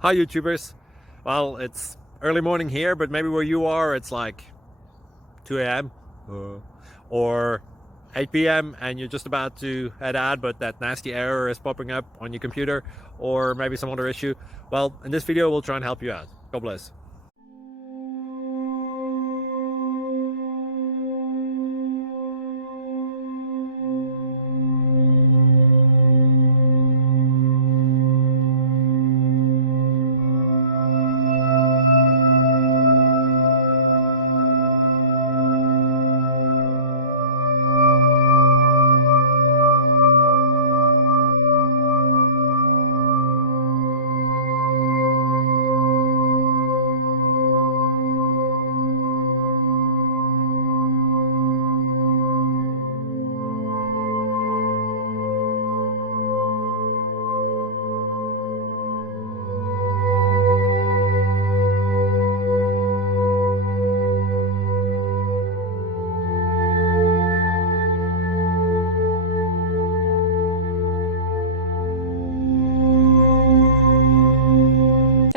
Hi YouTubers. Well, it's early morning here, but maybe where you are it's like 2 a.m. or 8 p.m. and you're just about to head out, but that nasty error is popping up on your computer, or maybe some other issue. Well, in this video we'll try and help you out. God bless.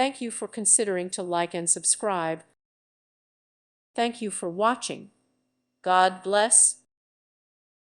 Thank you for considering to like and subscribe. Thank you for watching. God bless.